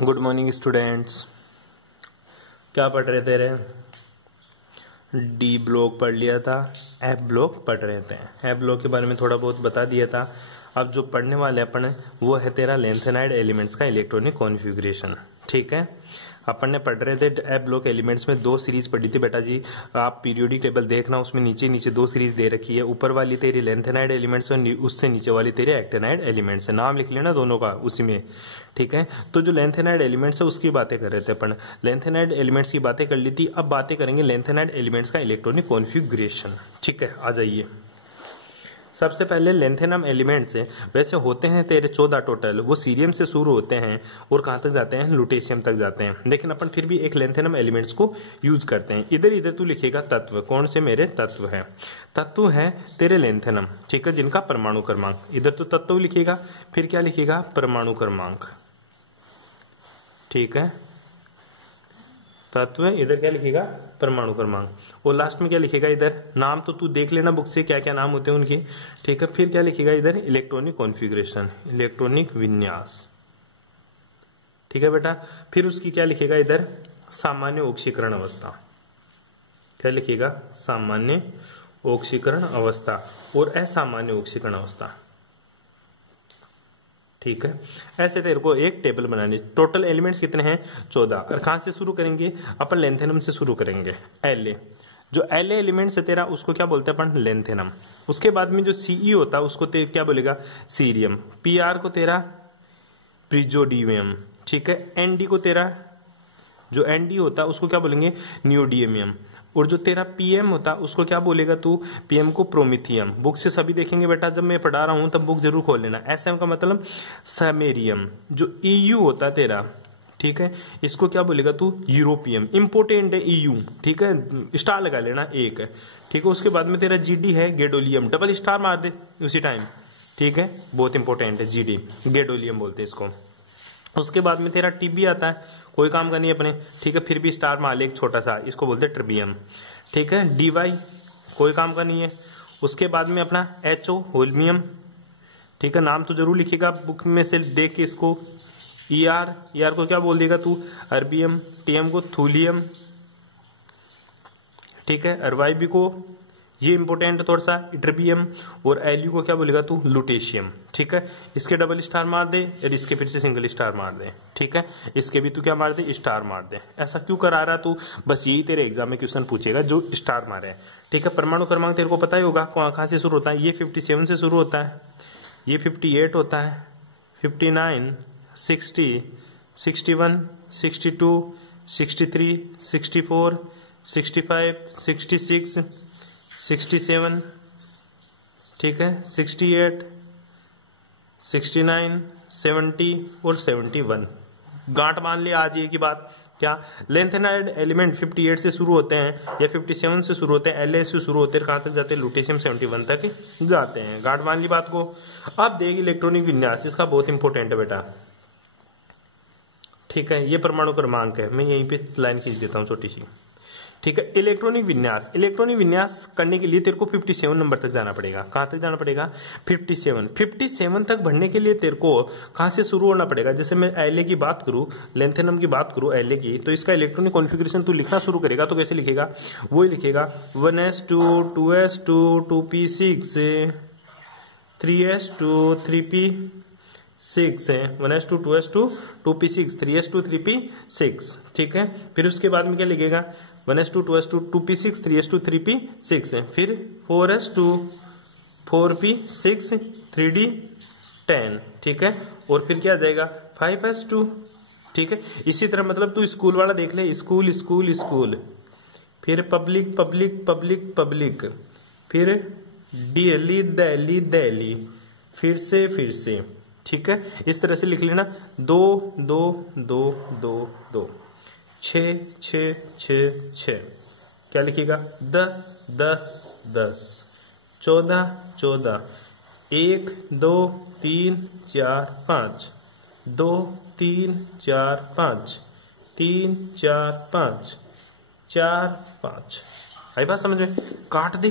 Good morning students. क्या पढ़ रहे थे रे? डी ब्लॉक पढ़ लिया था, एफ ब्लॉक पढ़ रहे थे। एफ ब्लॉक के बारे में थोड़ा बहुत बता दिया था। अब जो पढ़ने वाले अपन वो है तेरा लेंथेनाइड एलिमेंट्स का इलेक्ट्रॉनिक कॉन्फ़िगरेशन। ठीक है, अपन ने पढ़ रहे थे एफ ब्लॉक एलिमेंट्स में दो सीरीज पढ़ी थी बेटा जी। आप पीरियोडिक टेबल देखना, उसमें नीचे नीचे दो सीरीज दे रखी है। ऊपर वाली तेरी लेंथेनाइड एलिमेंट्स और उससे नीचे वाली तेरी एक्टेनाइड एलिमेंट्स है। नाम लिख लेना दोनों का उसी में। ठीक है, तो जो लेंथेनाइड एलिमेंट्स है उसकी बातें कर रहे थे अपन। लेंथेनाइड एलिमेंट्स की बातें कर ली थी, अब बातें करेंगे लेंथेनाइड एलिमेंट्स का इलेक्ट्रॉनिक कॉन्फ़िगरेशन। ठीक है, आ जाइए। सबसे पहले लेंथेनम एलिमेंट्स है, वैसे होते हैं तेरे 14 टोटल। वो सीरियम से शुरू होते हैं और कहां तक जाते हैं? लुटेशियम तक जाते हैं। लेकिन अपन फिर भी एक लेंथेनम एलिमेंट्स को यूज करते हैं। इधर इधर तू लिखेगा तत्व। कौन से मेरे तत्व है? तत्व है तेरे लेंथेनम, ठीक है, जिनका परमाणु क्रमांक। इधर तो तत्व लिखेगा, फिर क्या लिखेगा? परमाणु क्रमांक। ठीक है, तत्व, इधर क्या लिखेगा? परमाणु क्रमांक। और लास्ट में क्या लिखेगा? इधर नाम तो तू देख लेना बुक से क्या क्या नाम होते हैं उनके। ठीक है, फिर क्या लिखेगा इधर? इलेक्ट्रॉनिक कॉन्फ़िगरेशन, इलेक्ट्रॉनिक विन्यास। ठीक है बेटा, फिर उसकी क्या लिखेगा इधर? सामान्य ऑक्सीकरण अवस्था। क्या लिखेगा? सामान्य ऑक्सीकरण अवस्था और असामान्य ऑक्सीकरण अवस्था। ठीक है, ऐसे तेरे को एक टेबल बनानी। टोटल एलिमेंट्स कितने हैं? 14। और कहां से शुरू करेंगे? अपन लेंथेनम से शुरू करेंगे। एल, जो एल एलिमेंट्स है तेरा उसको क्या बोलते हैं अपन? लेंथेनम। उसके बाद में जो सीई होता है उसको क्या बोलेगा? सीरियम। पीआर को तेरा प्रिजोडियम। ठीक है, एनडी को तेरा, जो एनडी होता है उसको क्या बोलेंगे? नियोडियमियम। और जो तेरा पीएम होता है उसको क्या बोलेगा तू? पीएम को प्रोमिथियम। बुक से सभी देखेंगे बेटा, जब मैं पढ़ा रहा हूं तब बुक जरूर खोल लेना। एसएम का मतलब समेरियम। जो ईयू होता है तेरा, ठीक है, इसको क्या बोलेगा तू? यूरोपियम। इंपोर्टेंट है ईयू, ठीक है, स्टार लगा लेना एक है। ठीक है, उसके बाद में तेरा जीडी है गेडोलियम। डबल स्टार मार दे उसी टाइम। ठीक है, बहुत इंपॉर्टेंट है जीडी, गेडोलियम बोलते हैं इसको। उसके बाद में तेरा टीबी आता है, कोई काम का नहीं अपने। ठीक है, फिर भी स्टार मार ले एक छोटा सा, इसको बोलते हैं ट्रिबियम। ठीक है, डीवाई कोई काम का नहीं है। उसके बाद में अपना एचओ होल्मियम। ठीक है, नाम तो जरूर लिखिएगा बुक में से देख के इसको। ईआर, ईआर को क्या बोल देगा तू? अर्बियम। टीएम को थूलियम। ठीक है, अरवाईबी को, ये इंपोर्टेंट थोड़ा सा, इट्रबियम। और एलयू को क्या बोलेगा तू? लुटेशियम। ठीक है, इसके डबल स्टार मार दे और इसके फिर से सिंगल स्टार मार दे। ठीक है, इसके भी तू क्या मार दे? स्टार मार दे। ऐसा क्यों करा रहा तू? बस यही तेरे एग्जाम में क्वेश्चन पूछेगा जो स्टार मारे। ठीक है, परमाणु क्रमांक तेरे को पता ही होगा कहां से शुरू होता है। ये 57 से शुरू होता है, ये 58 होता है, 59, 60, 61, 62, 63, 64, 65, 66, 67, ठीक है, 68, 69, 70 और 71। गांठ मान लिया आज ये की बात। क्या? लेंथेनाइड एलिमेंट 58 से शुरू होते हैं या 57 से शुरू होते हैं, एल से शुरू होते हैं, कहां तक जाते हैं? लुटेशियम 71 तक जाते हैं। गांठ मान ली बात को। अब देख इलेक्ट्रॉनिक विन्यास, इसका बहुत इंपॉर्टेंट है बेटा। ठीक है, ये परमाणु क्रमांक है, मैं यहीं पे लाइन खींच देता हूं छोटी सी। ठीक है, इलेक्ट्रॉनिक विन्यास। इलेक्ट्रॉनिक विन्यास करने के लिए तेरे को 57 नंबर तक जाना पड़ेगा। कहां तक जाना पड़ेगा? 57 तक बढ़ने के लिए तेरे को कहां से शुरू होना पड़ेगा? जैसे मैं एलए की बात करूं, लेंथेनम की बात करूं एलए की, तो इसका इलेक्ट्रॉनिक कॉन्फ़िगरेशन तू लिखना शुरू करेगा तो कैसे लिखेगा? वही लिखेगा 1s2 2s2 2p6 3s2 3p6 है, 1s2 2s2 2p6 3s2 3p6। ठीक है, फिर उसके बाद में क्या लिखेगा? 1s2 2s2 2p6 3s2 3p6 है, फिर 4s2 4p6 3d10। ठीक है, और फिर क्या आ जाएगा? 5s2। ठीक है, इसी तरह मतलब तू स्कूल वाला देख ले, स्कूल स्कूल स्कूल, फिर पब्लिक पब्लिक पब्लिक पब्लिक, फिर दिल्ली दिल्ली दिल्ली, फिर से। ठीक है, इस तरह से लिख लेना। 2 2 2 2 2, 6 6 6 6, क्या लिखेगा? 10 10 10, 14 14, 1 2 3 4 5, 2 3 4 5, 3 4 5, 4 5। आई बात समझ में? काट दे,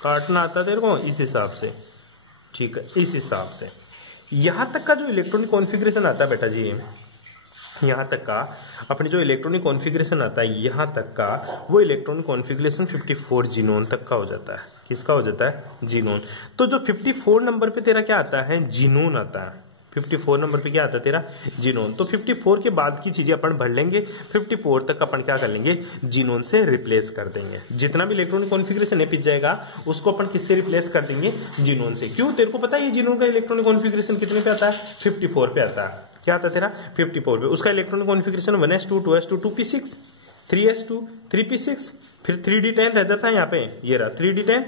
काटना आता तेरे को इस हिसाब से। ठीक है, इस हिसाब से यहां तक का जो इलेक्ट्रॉनिक कॉन्फ़िगरेशन आता है बेटा जी, यहाँ तक का अपने जो इलेक्ट्रॉनिक कॉन्फ़िगरेशन आता है यहाँ तक का, वो इलेक्ट्रॉनिक कॉन्फ़िगरेशन 54 जीनोन तक का हो जाता है। किसका हो जाता है? जीनोन। तो जो 54 नंबर पे तेरा क्या आता है? जीनोन आता है। 54 नंबर पे क्या आता है तेरा? जीनोन। तो 54 के बाद की चीजें अपन भर लेंगे, 54 तक अपन क्या कर लेंगे? जीनोन से रिप्लेस कर देंगे। जितना भी इलेक्ट्रॉनिक कॉन्फ़िगरेशन है पिच जाएगा, उसको अपन किससे रिप्लेस कर देंगे? जीनोन से। क्यों? तेरे को पता है ये जीनोन का इलेक्ट्रॉनिक कॉन्फ़िगरेशन कितने पे आता है? 54 पे आता है। क्या आता है तेरा? 54 पे। उसका electronic configuration 1s2 2s2 2p6 3s2 3p6, फिर 3d10 रह जाता है यहाँ पे, ये रहा 3d10,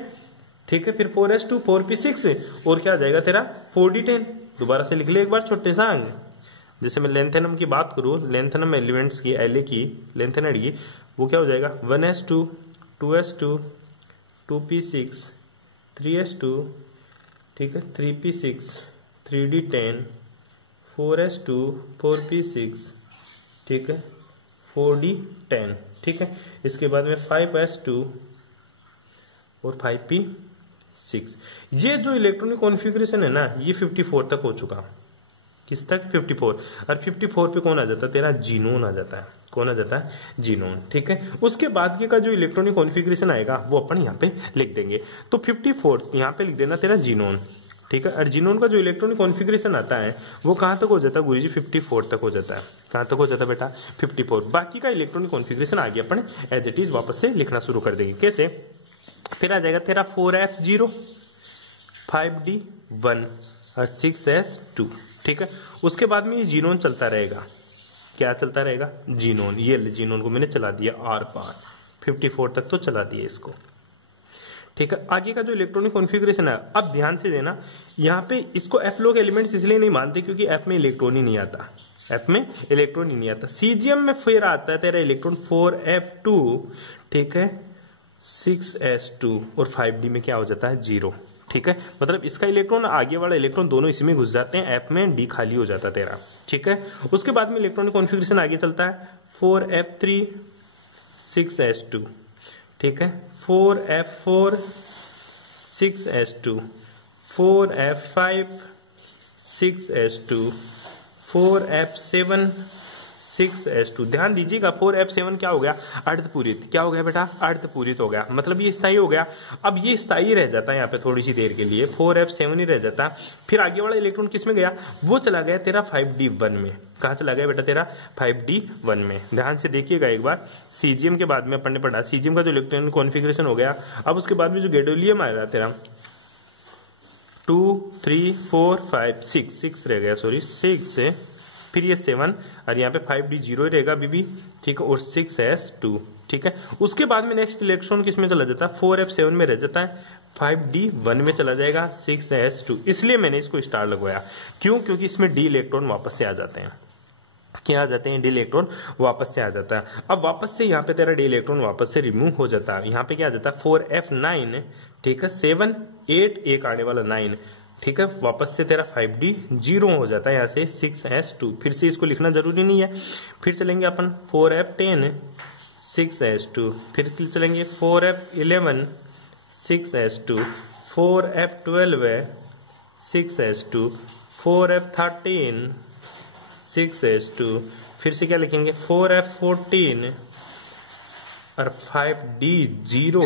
ठीक है। फिर 4s2 4p6 और क्या आ जाएगा तेरा? 4d10। दोबारा से लिख ले एक बार छोटे सा अंग। जैसे मैं लेंथेनम की बात करूं, लेंथेनम एलिमेंट्स की, एले की, लेंथेनाइड की, वो क्या हो जाएगा? 1s2 2s2 2p6 3s2, ठीक है, 3p6 3d10 4s2 4p6, ठीक है, 4d10, ठीक है। इसके बाद में 5s2 और 5p6। ये जो इलेक्ट्रॉनिक कॉन्फ़िगरेशन है ना, ये 54 तक हो चुका। किस तक? 54। और 54 पे कौन आ जाता है तेरा? जीनोन आ जाता है। कौन आ जाता है? जीनोन, ठीक है। उसके बाद के का जो इलेक्ट्रॉनिक कॉन्फ़िगरेशन आएगा वो अपन यहाँ पे लिख देंगे। तो 54 यहाँ पे लिख देना तेरा जीनोन, ठीक है। और जीनोन का जो इलेक्ट्रॉनिक कॉन्फ़िगरेशन आता है वो कहाँ तक हो जाता है गुरुजी? 54 तक हो जाता है। कहाँ तक हो जाता है बेटा? 54। बाकी का इलेक्ट्रॉनिक कॉन्फ़िगरेशन आगे अपन एज इट इज वापस से लिखना शुरू कर देंगे। कैसे? फिर आ जाएगा तेरा 4f0 5d1 और 6s2, ठीक है। उसके बाद में ये जीनोन चलता रहेगा। क्या चलता रहेगा? जीनोन। ये जीनोन को मैंने चला दिया आर पार, 54 तक तो चला दिया इसको, ठीक है। आगे का जो इलेक्ट्रॉनिक कॉन्फ़िगरेशन है, अब ध्यान से देना, यहाँ पे इसको एफ लोग एलिमेंट्स इसलिए नहीं मानते क्योंकि एफ में इलेक्ट्रॉन ही नहीं आता। एफ में इलेक्ट्रॉन ही नहीं आता। सीजीएम में फिर आता है तेरा इलेक्ट्रॉन 4f2, ठीक है, 6s2 और 5d में क्या हो जाता है? 0, ठीक है। मतलब इसका इलेक्ट्रॉन, आगे वाला इलेक्ट्रॉन दोनों इसी में घुस जाते हैं, एफ में डी खाली हो जाता है तेरा, ठीक है। उसके बाद में इलेक्ट्रॉनिक कॉन्फ़िगरेशन आगे चलता है 4f3 6s2, ठीक है, 4f4 6s2 4f5 6s2 4f7 6s2। ध्यान दीजिएगा 4f7 क्या हो गया? अर्धपूरित। क्या हो गया बेटा? अर्धपूरित हो गया, मतलब ये स्थायी हो गया। अब ये स्थायी रह जाता है यहाँ पे थोड़ी सी देर के लिए, 4f7 ही रह जाता। फिर आगे वाला इलेक्ट्रॉन किस में गया? वो चला गया तेरा 5d1 में। कहाँ चला गया बेटा तेरा? 5d1 में। ध्यान से देखिएगा एक बार, सीजीएम के बाद में अपन ने पढ़ा, सीजीएम का जो इलेक्ट्रॉनिक कॉन्फ़िगरेशन हो गया। अब उसके बाद में जो गैडोलियम आएगा तेरा 2 3 4 5 6 रह गया, सॉरी 6, फिर ये 7 और यहाँ पे 5d 0 ही रहेगा अभी भी, ठीक है, और 6s2, ठीक है। उसके बाद में नेक्स्ट इलेक्ट्रॉन किस में चला जाता है? 4f7 में रह जाता है, 5d1 में चला जाएगा, 6s2। इसलिए मैंने इसको स्टार लगवाया। क्यों? क्योंकि इसमें डी इलेक्ट्रॉन वापस से आ जाते हैं। क्या आ जाते हैं? डी इलेक्ट्रॉन वापस से आ जाता है। अब वापस से यहाँ पे तेरा डी इलेक्ट्रॉन वापस से रिमूव हो जाता है। यहाँ पे क्या आ जाता है? 4f9, ठीक है, 7 8 एक आने वाला 9, ठीक है। वापस से तेरा 5d 0 हो जाता है, यहाँ से 6s2। फिर से इसको लिखना जरूरी नहीं है। फिर चलेंगे अपन 4f10 6s2, फिर चलेंगे 4f11 6s2 4f12 6s2 4f13 6s2, फिर से क्या लिखेंगे? 4f14 और 5d0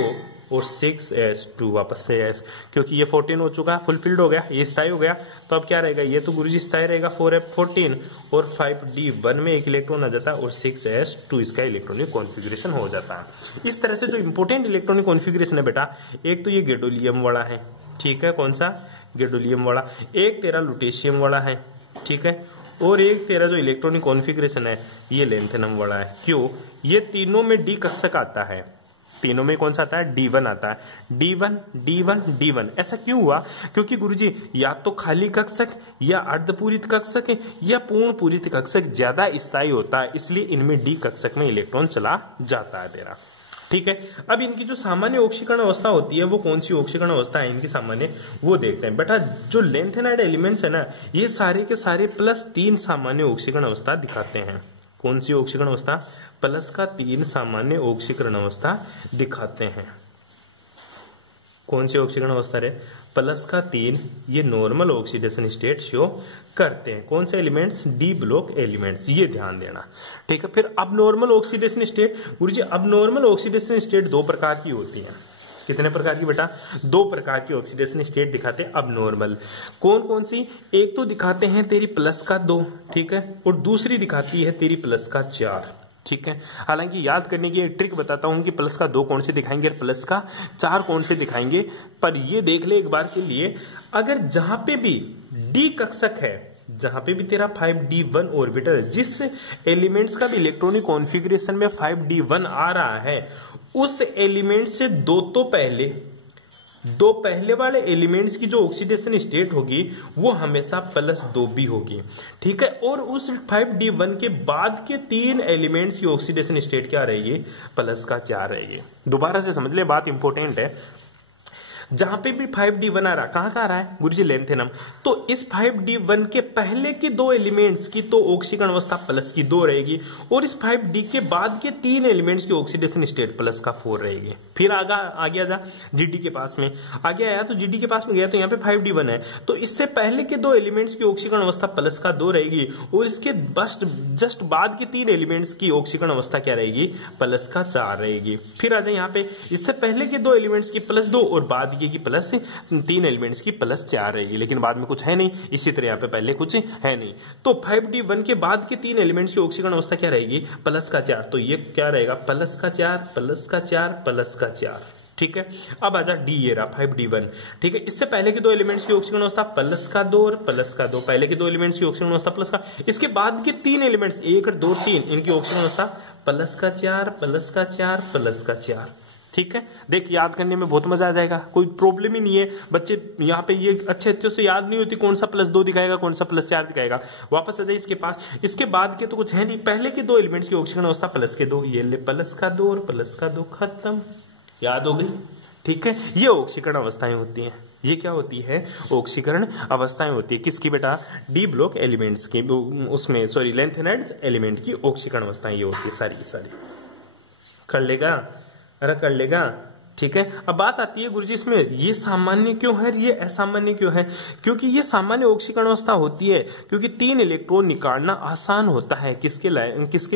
और 6s2 वापस से s, क्योंकि ये 14 हो चुका, फुलफिल्ड हो गया, ये स्थायी हो गया। तो अब क्या रहेगा? ये तो गुरुजी स्थायी रहेगा 4f14 और 5d1 में एक इलेक्ट्रॉन आ जाता है और 6s2 इसका इलेक्ट्रॉनिक कॉन्फ़िगरेशन हो जाता है। इस तरह से जो इंपॉर्टेंट इलेक्ट्रॉनिक कॉन्फ़िगरेशन है बेटा, एक तो ये गैडोलियम वाला है, ठीक है, कौन सा? गैडोलियम वाला। एक तेरा लुटेशियम वाला है, ठीक है, और एक तेरा जो इलेक्ट्रॉनिक कॉन्फ़िगरेशन है ये लेंथेनम वाला है। क्यों? ये तीनों में डी कक्षक आता है। तीनों में कौन सा आता है? D1 आता है। D1 D1 D1। ऐसा क्यों हुआ? क्योंकि गुरुजी या तो खाली कक्षक या अर्धपूरित कक्षक या पूर्ण पूरित कक्षक ज्यादा स्थायी होता है, इसलिए इनमें डी कक्षक में इलेक्ट्रॉन चला जाता है तेरा, ठीक है। अब इनकी जो सामान्य ऑक्सीकरण अवस्था होती है वो कौन सी ऑक्सीकरण अवस्था है इनकी सामान्य, वो देखते हैं बेटा। जो लेंथेनाइड एलिमेंट्स है ना, ये सारे के सारे +3 सामान्य ऑक्सीकरण अवस्था दिखाते हैं। कौन सी ऑक्सीकरण अवस्था? +3 सामान्य ऑक्सीकरण अवस्था दिखाते हैं। कौन सी ऑक्सीकरण अवस्था रे? प्लस का 3, ये नॉर्मल ऑक्सीडेशन स्टेट शो करते हैं। कौन से एलिमेंट्स? डी ब्लॉक एलिमेंट्स, ये ध्यान देना, ठीक है। फिर अब नॉर्मल ऑक्सीडेशन स्टेट, गुरुजी अब नॉर्मल ऑक्सीडेशन स्टेट दो प्रकार की होती हैं। कितने प्रकार की बेटा? दो प्रकार की ऑक्सीडेशन स्टेट दिखाते हैं अब नॉर्मल। कौन कौन सी? एक तो दिखाते हैं तेरी प्लस का 2, ठीक है, और दूसरी दिखाती है तेरी प्लस का 4, ठीक है। हालांकि याद करने की एक ट्रिक बताता हूं कि प्लस का 2 कौन से दिखाएंगे और प्लस का 4 कौन से दिखाएंगे, पर ये देख ले एक बार के लिए, अगर जहां पे भी डी कक्षक है, जहां पे भी तेरा 5d1 ऑर्बिटल, जिस एलिमेंट्स का भी इलेक्ट्रॉनिक कॉन्फ़िगरेशन में 5d1 आ रहा है, उस एलिमेंट से दो पहले वाले एलिमेंट्स की जो ऑक्सीडेशन स्टेट होगी वो हमेशा +2 भी होगी, ठीक है। और उस 5d1 के बाद के 3 एलिमेंट्स की ऑक्सीडेशन स्टेट क्या रहेगी? +4 रहेगी। दोबारा से समझ ले, बात इंपॉर्टेंट है। जहां पे भी 5d1 आ रहा, कहां का आ रहा है गुरुजी? लेंथेनम। तो इस 5d1 के पहले के 2 एलिमेंट्स की तो ऑक्सीकरण अवस्था +2 रहेगी, और इस 5d के बाद के 3 एलिमेंट्स की ऑक्सीडेशन स्टेट +4 रहेगी। फिर आ गया जा जीडी के पास में, आगे आया तो जीडी के पास में गया तो यहाँ पे 5d1 है, तो इससे पहले के 2 एलिमेंट्स की ऑक्सीकरण अवस्था +2 रहेगी, और इसके जस्ट बाद के 3 एलिमेंट्स की ऑक्सीकरण अवस्था क्या रहेगी? +4 रहेगी। फिर आ जाए यहाँ पे, इससे पहले के 2 एलिमेंट्स की +2 और बाद की +3 एलिमेंट्स की +4 रहेगी, लेकिन बाद में कुछ है नहीं, इसी तरह यहाँ पे पहले कुछ है नहीं। तो 5d1 के बाद के 3 एलिमेंट्स की ऑक्सीकरण अवस्था क्या रहेगी? +4। तो ये क्या रहेगा? +4, ठीक है। अब आजा डी, ये रहा 5d1, ठीक है। इससे पहले के 2 एलिमेंट्स की ऑक्सीकरण अवस्था +2 और +2, पहले के 2 एलिमेंट्स की ऑक्सीकरण अवस्था +का, इसके बाद के 3 एलिमेंट्स 1 और 2 3, इनकी ऑक्सीकरण अवस्था +4, ठीक है। देख, याद करने में बहुत मजा आ जाएगा, कोई प्रॉब्लम ही नहीं है। बच्चे यहाँ पे ये अच्छे से याद नहीं होती कौन सा +2 दिखाएगा, कौन सा +4 दिखाएगा। वापस आ जाए इसके पास, इसके बाद के तो कुछ है नहीं, पहले के 2 एलिमेंट्स की ऑक्सीकरण अवस्था +2, ये ले +2 और +2 खत्म, याद हो गई, ठीक है। ये ऑक्सीकरण अवस्थाएं होती हैं, ये क्या होती है? ऑक्सीकरण अवस्थाएं होती है किसकी बेटा? डी ब्लॉक एलिमेंट्स की, उसमें सॉरी लेंथेनाइड्स एलिमेंट की ऑक्सीकरण अवस्थाएं ये होती है सारी की सारी। कर लेगा? अरे कर लेगा, ठीक है। अब बात आती है गुरुजी इसमें ये सामान्य क्यों है, ये असामान्य क्यों है? क्योंकि ये सामान्य ऑक्सीकरण अवस्था होती है क्योंकि 3 इलेक्ट्रॉन निकालना आसान होता है। किसके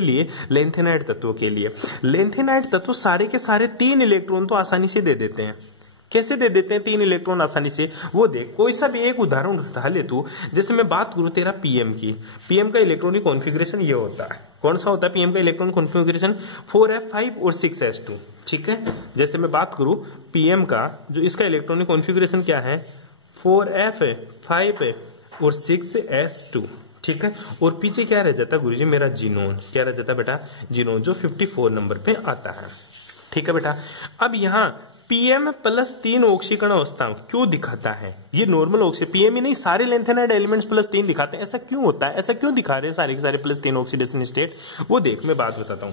लिए? लेंथेनाइड तत्वों के लिए। लेंथेनाइड तत्व सारे के सारे 3 इलेक्ट्रॉन तो आसानी से दे देते हैं। कैसे दे देते हैं 3 इलेक्ट्रॉन आसानी से? वो देख, कोई सा भी एक उदाहरण उठा ले तू। जैसे मैं बात करूं तेरा पीएम की, पीएम का इलेक्ट्रॉनिक कॉन्फ़िगरेशन ये होता है। कौन सा होता है पीएम का इलेक्ट्रॉनिक कॉन्फ़िगरेशन? 4f5 और 6s2, ठीक है। जैसे मैं बात करूं पीएम का, जो इसका इलेक्ट्रॉनिक कॉन्फ़िगरेशन क्या है? 4f5 और 6s2, ठीक है। और पीछे क्या रह जाता है गुरुजी? मेरा जीनोन। क्या रह जाता है बेटा? जीनोन, जो 54 नंबर पे आता है, ठीक है बेटा। अब यहाँ पीएम +3 ऑक्सीकरण अवस्था क्यों दिखाता है? ये नॉर्मल ऑक्सीजन, पीएम ही नहीं सारे लेंथेनाइड एलिमेंट्स +3 दिखाते हैं। ऐसा क्यों होता है? ऐसा क्यों दिखा रहे हैं सारे के सारे +3 ऑक्सीडेशन स्टेट? वो देख, मैं बात बताता हूं।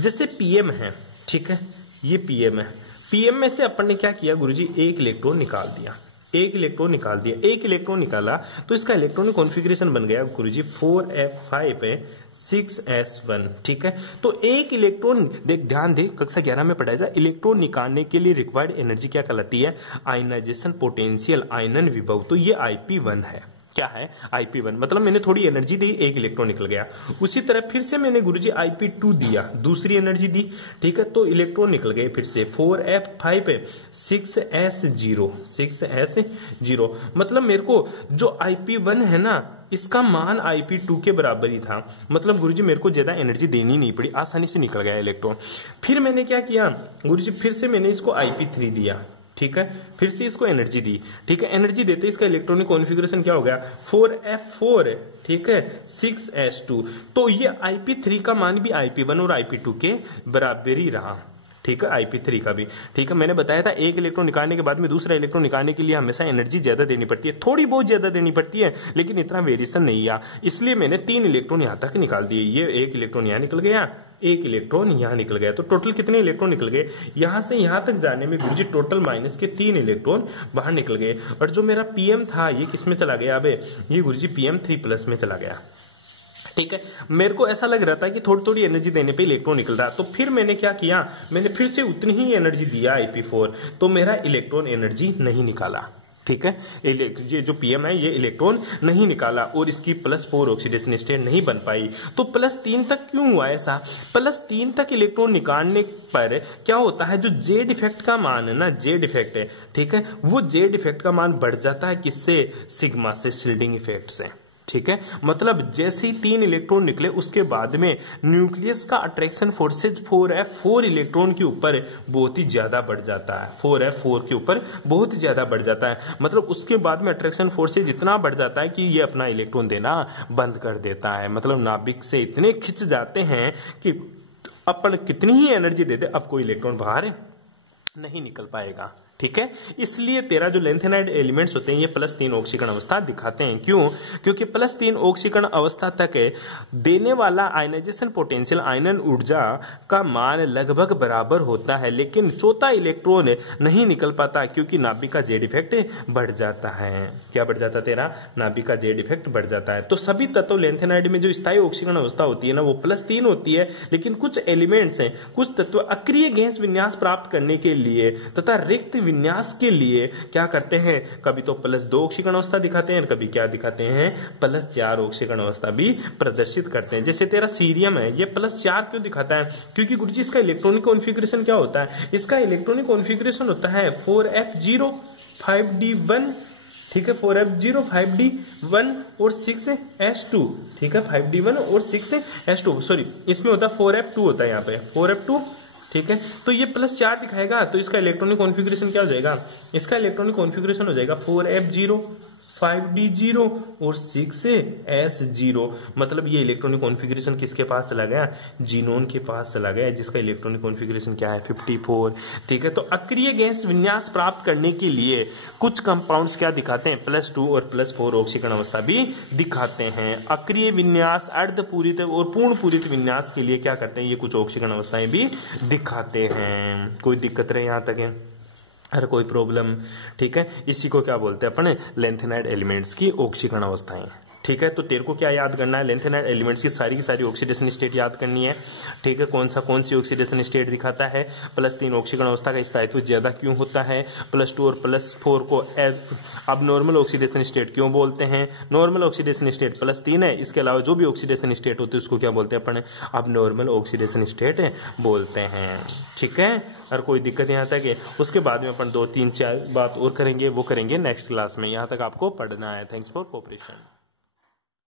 जैसे पीएम है, ठीक है, ये पीएम है। पीएम में से अपन ने क्या किया गुरुजी? एक इलेक्ट्रॉन निकाल दिया, एक इलेक्ट्रॉन निकाला तो इसका इलेक्ट्रॉनिक कॉन्फ़िगरेशन बन गया गुरुजी 4f5 6s1, ठीक है। तो एक इलेक्ट्रॉन, देख ध्यान दे, कक्षा 11 में पढ़ाया जाए, इलेक्ट्रॉन निकालने के लिए रिक्वायर्ड एनर्जी क्या कहलाती है? आयनाइजेशन पोटेंशियल, आयनन विभव। तो ये IP1 है। क्या है? IP1, मतलब मैंने थोड़ी एनर्जी दी, एक इलेक्ट्रॉन निकल गया। उसी तरह फिर से मैंने गुरुजी IP2 दिया, दूसरी एनर्जी दी, ठीक है, तो इलेक्ट्रॉन निकल गए फिर से 4f5 6s0, मतलब मेरे को जो IP1 है ना, इसका मान IP2 के बराबर ही था। मतलब गुरुजी मेरे को ज्यादा एनर्जी देनी नहीं पड़ी, आसानी से निकल गया इलेक्ट्रॉन। फिर मैंने क्या किया गुरुजी? फिर से मैंने इसको IP3 दिया, ठीक है, फिर से इसको एनर्जी दी, ठीक है। एनर्जी देते इसका इलेक्ट्रॉनिक कॉन्फ़िगरेशन क्या हो गया? 4f4, ठीक है, 6s2। तो ये IP3 का मान भी IP1 और IP2 के बराबर ही रहा, ठीक है, IP3 का भी, ठीक है। मैंने बताया था एक इलेक्ट्रॉन निकालने के बाद में दूसरा इलेक्ट्रॉन निकालने के लिए हमेशा एनर्जी ज्यादा देनी पड़ती है, थोड़ी बहुत ज्यादा देनी पड़ती है, लेकिन इतना वेरिएशन नहीं आया, इसलिए मैंने 3 इलेक्ट्रॉन यहां तक निकाल दिए। ये एक इलेक्ट्रॉन यहां निकल गया, एक इलेक्ट्रॉन यहां निकल गया, तो टोटल कितने इलेक्ट्रॉन निकल गए? यहां से यहां तक जाने में गुरुजी टोटल माइनस के 3 इलेक्ट्रॉन बाहर निकल गए। और जो मेरा पीएम था ये किस में चला गया? अब ये गुरुजी PM3+ में चला गया। ठीक है। मेरे को ऐसा लग रहा था कि थोड़ी थोड़ी एनर्जी देने पे इलेक्ट्रॉन निकल रहा है, तो फिर मैंने क्या किया, मैंने फिर से उतनी ही एनर्जी दिया Ip4, तो मेरा इलेक्ट्रॉन एनर्जी नहीं निकाला। ठीक है, ये जो पीएम है ये इलेक्ट्रॉन नहीं निकाला और इसकी +4 ऑक्सीडेशन स्टेट नहीं बन पाई। तो +3 तक क्यों हुआ ऐसा? +3 तक इलेक्ट्रॉन निकालने पर क्या होता है, जो जेड इफेक्ट का मान है ना, जेड इफेक्ट है, ठीक है, वो जेड इफेक्ट का मान बढ़ जाता है किससे? सिग्मा से, शील्डिंग इफेक्ट से। ठीक है, मतलब जैसे ही 3 इलेक्ट्रॉन निकले उसके बाद में न्यूक्लियस का अट्रैक्शन फोर्सेज 4f4 इलेक्ट्रॉन के ऊपर बहुत ही ज्यादा बढ़ जाता है, 4f4 के ऊपर बहुत ही ज्यादा बढ़ जाता है। मतलब उसके बाद में अट्रैक्शन फोर्सेज इतना बढ़ जाता है कि ये अपना इलेक्ट्रॉन देना बंद कर देता है। मतलब नाभिक से इतने खिंच जाते हैं कि अपन कितनी ही एनर्जी दे दे, अब कोई इलेक्ट्रॉन बाहर नहीं निकल पाएगा। ठीक है, इसलिए तेरा जो लेंथेनाइड एलिमेंट्स होते हैं ये +3 ऑक्सीकरण अवस्था दिखाते हैं। क्यों? क्योंकि +3 ऑक्सीकरण अवस्था तक देने वाला आयनाइजेशन पोटेंशियल, आयनन ऊर्जा का मान लगभग बराबर होता है, लेकिन चौथा इलेक्ट्रॉन नहीं निकल पाता क्योंकि नाभिक का जेड इफेक्ट बढ़ जाता है। क्या बढ़ जाता है तेरा? नाभिक का जेड इफेक्ट बढ़ जाता है। तो सभी तत्व लेंथेनाइड में जो स्थायी ऑक्सीकरण अवस्था होती है ना, वो +3 होती है, लेकिन कुछ एलिमेंट्स हैं, कुछ तत्व अक्रिय गैस विन्यास प्राप्त करने के लिए तथा रिक्त विन्यास के लिए क्या करते हैं, कभी तो +2 ऑक्सीकरण अवस्था दिखाते हैं, कभी क्या दिखाते हैं, +4 ऑक्सीकरण अवस्था भी प्रदर्शित करते हैं। जैसे तेरा सीरियम है, ये +4 क्यों दिखाता है? क्योंकि गुरुजी इसका इलेक्ट्रॉनिक कॉन्फ़िगरेशन क्या होता है? इसका इलेक्ट्रॉनिक कॉन्फ़िगरेशन होता है 4f0 5d1। ठीक है, 4f0 5d1 और 6s2। ठीक है, 5d1 और 6s2, सॉरी इसमें होता है 4f2 होता है, यहाँ पे 4f2। ठीक है, तो ये +4 दिखाएगा, तो इसका इलेक्ट्रॉनिक कॉन्फ़िगरेशन क्या हो जाएगा? इसका इलेक्ट्रॉनिक कॉन्फ़िगरेशन हो जाएगा 4f0 5d0 और 6s0। मतलब ये इलेक्ट्रॉनिक कॉन्फ़िगरेशन किसके पास चला गया? जीनोन के पास चला गया, जिसका इलेक्ट्रॉनिक कॉन्फ़िगरेशन क्या है? 54। ठीक है, तो अक्रिय गैस विन्यास प्राप्त करने के लिए कुछ कंपाउंड्स क्या दिखाते हैं? +2 और +4 ऑक्सीकरण अवस्था भी दिखाते हैं। अक्रिय विन्यास, अर्धपूरित और पूर्ण पूरित विन्यास के लिए क्या करते हैं? ये कुछ ऑक्सीकरण अवस्थाएं भी दिखाते हैं। कोई दिक्कत रहे यहाँ तक है? अरे कोई प्रॉब्लम? ठीक है, इसी को क्या बोलते हैं अपन? लेंथेनाइड एलिमेंट्स की ऑक्सीकरण अवस्थाएं। ठीक है, तो तेरे को क्या याद करना है? लेंथेनाइड एलिमेंट्स की सारी ऑक्सीडेशन स्टेट याद करनी है। ठीक है, कौन सी ऑक्सीडेशन स्टेट दिखाता है? +3 ऑक्सीकरण अवस्था का स्थायित्व ज्यादा क्यों होता है? +2 और +4 को अब नॉर्मल ऑक्सीडेशन स्टेट क्यों बोलते हैं? नॉर्मल ऑक्सीडेशन स्टेट +3 है, इसके अलावा जो भी ऑक्सीडेशन स्टेट होती है उसको क्या बोलते हैं अपन? अब नॉर्मल ऑक्सीडेशन स्टेट बोलते हैं। ठीक है, और कोई दिक्कत यहाँ तक है? उसके बाद में अपन 2 3 4 बात और करेंगे, वो करेंगे नेक्स्ट क्लास में। यहाँ तक आपको पढ़ना है। Thanks for cooperation.